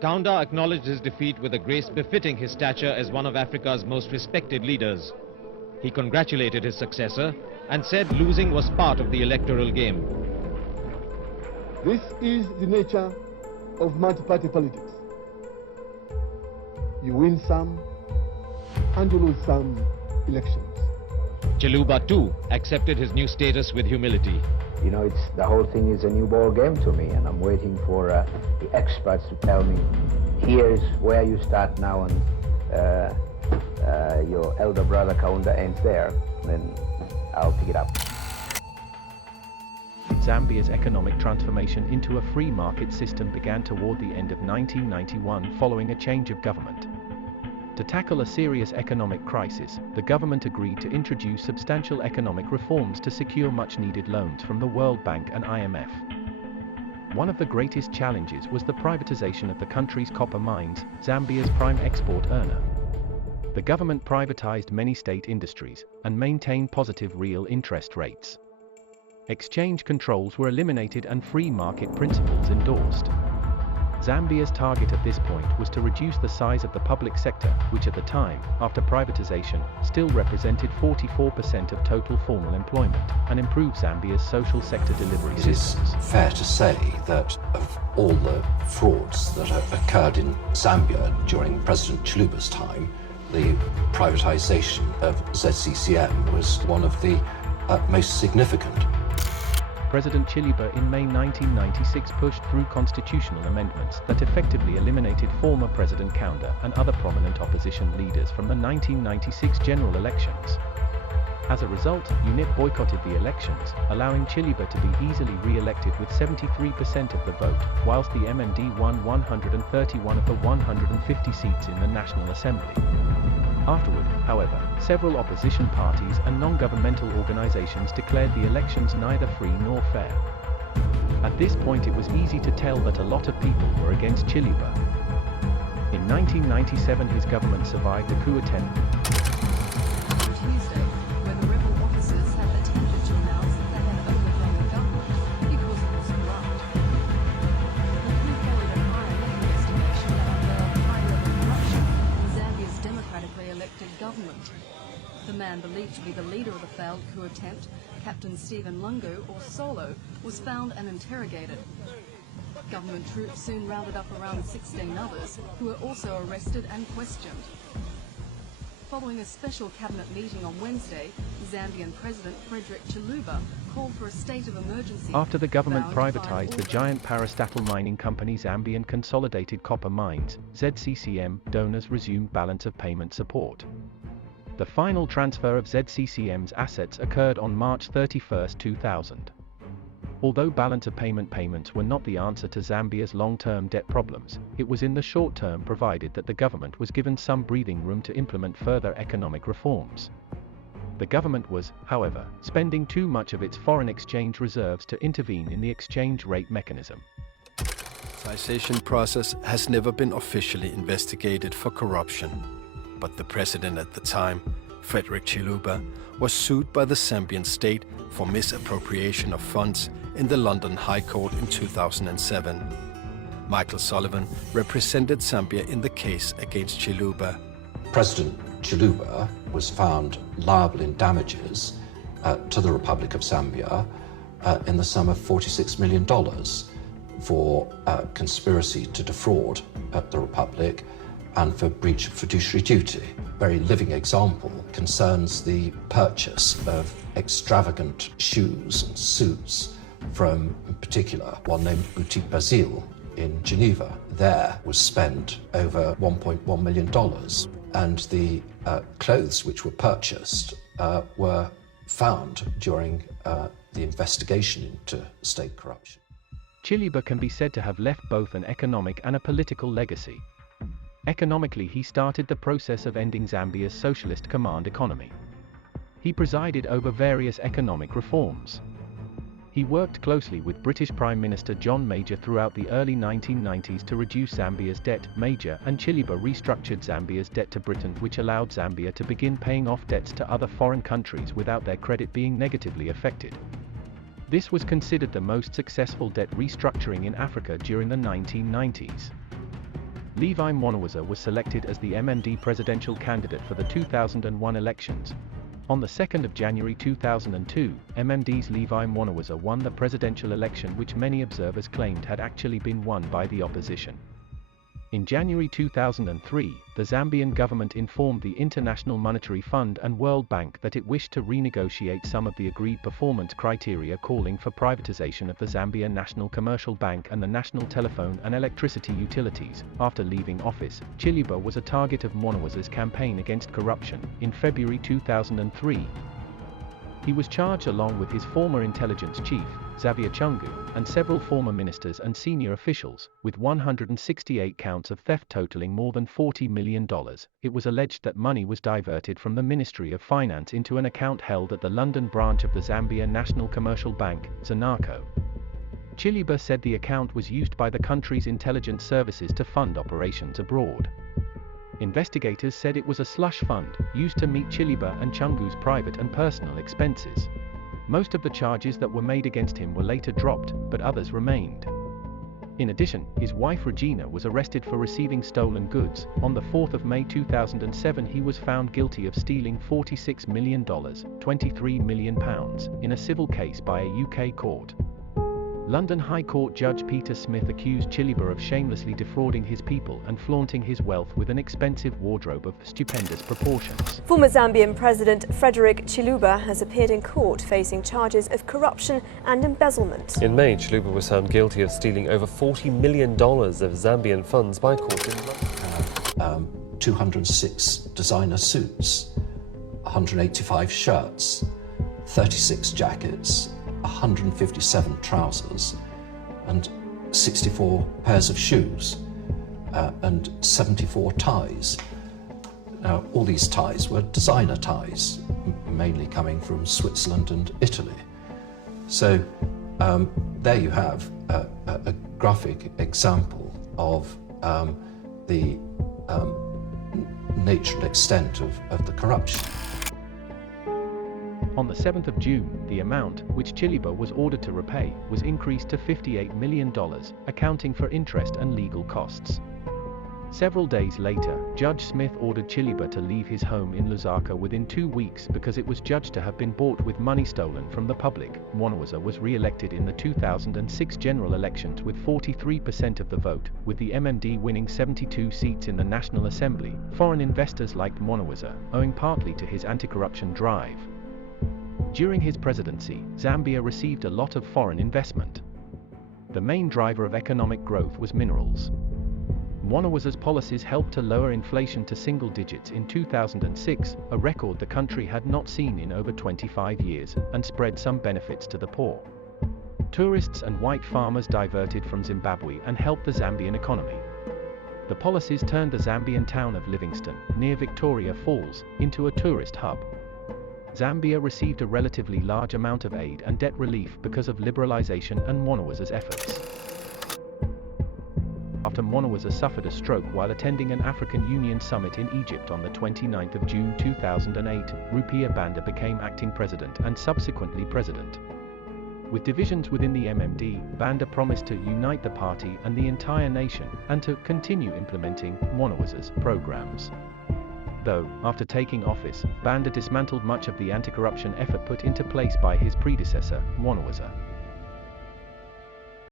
Kaunda acknowledged his defeat with a grace befitting his stature as one of Africa's most respected leaders. He congratulated his successor and said losing was part of the electoral game. This is the nature of multi-party politics. You win some and you lose some elections. Chiluba too accepted his new status with humility. You know, the whole thing is a new ball game to me, and I'm waiting for the experts to tell me, here's where you start now, and your elder brother Kaunda ends there, then I'll pick it up. Zambia's economic transformation into a free market system began toward the end of 1991 following a change of government. To tackle a serious economic crisis, the government agreed to introduce substantial economic reforms to secure much-needed loans from the World Bank and IMF. One of the greatest challenges was the privatization of the country's copper mines, Zambia's prime export earner. The government privatized many state industries and maintained positive real interest rates. Exchange controls were eliminated and free market principles endorsed. Zambia's target at this point was to reduce the size of the public sector, which at the time, after privatization, still represented 44% of total formal employment, and improve Zambia's social sector delivery systems. It is fair to say that of all the frauds that occurred in Zambia during President Chiluba's time, the privatization of ZCCM was one of the most significant. President Chiluba in May 1996 pushed through constitutional amendments that effectively eliminated former President Kaunda and other prominent opposition leaders from the 1996 general elections. As a result, UNIP boycotted the elections, allowing Chiluba to be easily re-elected with 73% of the vote, whilst the MND won 131 of the 150 seats in the National Assembly. Afterward, however, several opposition parties and non-governmental organizations declared the elections neither free nor fair. At this point it was easy to tell that a lot of people were against Chiluba. In 1997 his government survived the coup attempt. Tuesday, when the rebel officers had attempted to announce that they had overthrown the government because it was corrupt. The coup followed an iron investigation that unveiled high-level corruption in Zambia's democratically elected government. The man believed to be the leader of the failed coup attempt, Captain Stephen Lungu, or Solo, was found and interrogated. Government troops soon rounded up around 16 others, who were also arrested and questioned. Following a special cabinet meeting on Wednesday, Zambian President Fredrick Chiluba called for a state of emergency. After the government privatized the giant parastatal mining company Zambian Consolidated Copper Mines, ZCCM, donors resumed balance of payment support. The final transfer of ZCCM's assets occurred on March 31, 2000. Although balance of payment payments were not the answer to Zambia's long-term debt problems, it was in the short term provided that the government was given some breathing room to implement further economic reforms. The government was, however, spending too much of its foreign exchange reserves to intervene in the exchange rate mechanism. The privatization process has never been officially investigated for corruption, but the president at the time, Fredrick Chiluba, was sued by the Zambian state for misappropriation of funds in the London High Court in 2007. Michael Sullivan represented Zambia in the case against Chiluba. President Chiluba was found liable in damages to the Republic of Zambia in the sum of $46 million for conspiracy to defraud the Republic and for breach of fiduciary duty. A very living example concerns the purchase of extravagant shoes and suits from, in particular, one named Boutique Basile in Geneva. There was spent over $1.1 million, and the clothes which were purchased were found during the investigation into state corruption. Chiluba can be said to have left both an economic and a political legacy. Economically, he started the process of ending Zambia's socialist command economy. He presided over various economic reforms. He worked closely with British Prime Minister John Major throughout the early 1990s to reduce Zambia's debt. Major and Chiluba restructured Zambia's debt to Britain, which allowed Zambia to begin paying off debts to other foreign countries without their credit being negatively affected. This was considered the most successful debt restructuring in Africa during the 1990s. Levi Mwanawasa was selected as the MMD presidential candidate for the 2001 elections. On the 2nd of January 2002, MMD's Levi Mwanawasa won the presidential election, which many observers claimed had actually been won by the opposition. In January 2003, the Zambian government informed the International Monetary Fund and World Bank that it wished to renegotiate some of the agreed performance criteria, calling for privatization of the Zambian National Commercial Bank and the National Telephone and Electricity Utilities. After leaving office, Chiluba was a target of Mwanawasa's campaign against corruption. In February 2003, he was charged along with his former intelligence chief, Xavier Chungu, and several former ministers and senior officials, with 168 counts of theft totaling more than $40 million. It was alleged that money was diverted from the Ministry of Finance into an account held at the London branch of the Zambia National Commercial Bank, Zanaco. Chiluba said the account was used by the country's intelligence services to fund operations abroad. Investigators said it was a slush fund, used to meet Chiluba and Chungu's private and personal expenses. Most of the charges that were made against him were later dropped, but others remained. In addition, his wife Regina was arrested for receiving stolen goods. On the 4th of May 2007, he was found guilty of stealing $46 million, £23 million, in a civil case by a UK court. London High Court Judge Peter Smith accused Chiluba of shamelessly defrauding his people and flaunting his wealth with an expensive wardrobe of stupendous proportions. Former Zambian President Fredrick Chiluba has appeared in court facing charges of corruption and embezzlement. In May, Chiluba was found guilty of stealing over $40 million of Zambian funds by court in London. 206 designer suits, 185 shirts, 36 jackets, 157 trousers, and 64 pairs of shoes, and 74 ties. Now, all these ties were designer ties, mainly coming from Switzerland and Italy. So there you have a graphic example of the nature and extent of the corruption. On the 7th of June, the amount, which Chiluba was ordered to repay, was increased to $58 million, accounting for interest and legal costs. Several days later, Judge Smith ordered Chiluba to leave his home in Lusaka within 2 weeks because it was judged to have been bought with money stolen from the public. Mwanawasa was re-elected in the 2006 general elections with 43% of the vote, with the MMD winning 72 seats in the National Assembly. Foreign investors liked Mwanawasa, owing partly to his anti-corruption drive. During his presidency, Zambia received a lot of foreign investment. The main driver of economic growth was minerals. Mwanawasa's policies helped to lower inflation to single digits in 2006, a record the country had not seen in over 25 years, and spread some benefits to the poor. Tourists and white farmers diverted from Zimbabwe and helped the Zambian economy. The policies turned the Zambian town of Livingstone, near Victoria Falls, into a tourist hub. Zambia received a relatively large amount of aid and debt relief because of liberalization and Mwanawasa's efforts. After Mwanawasa suffered a stroke while attending an African Union summit in Egypt on the 29th of June 2008, Rupiah Banda became acting president and subsequently president. With divisions within the MMD, Banda promised to unite the party and the entire nation, and to continue implementing Mwanawasa's programs. Though, after taking office, Banda dismantled much of the anti-corruption effort put into place by his predecessor, Mwanawasa.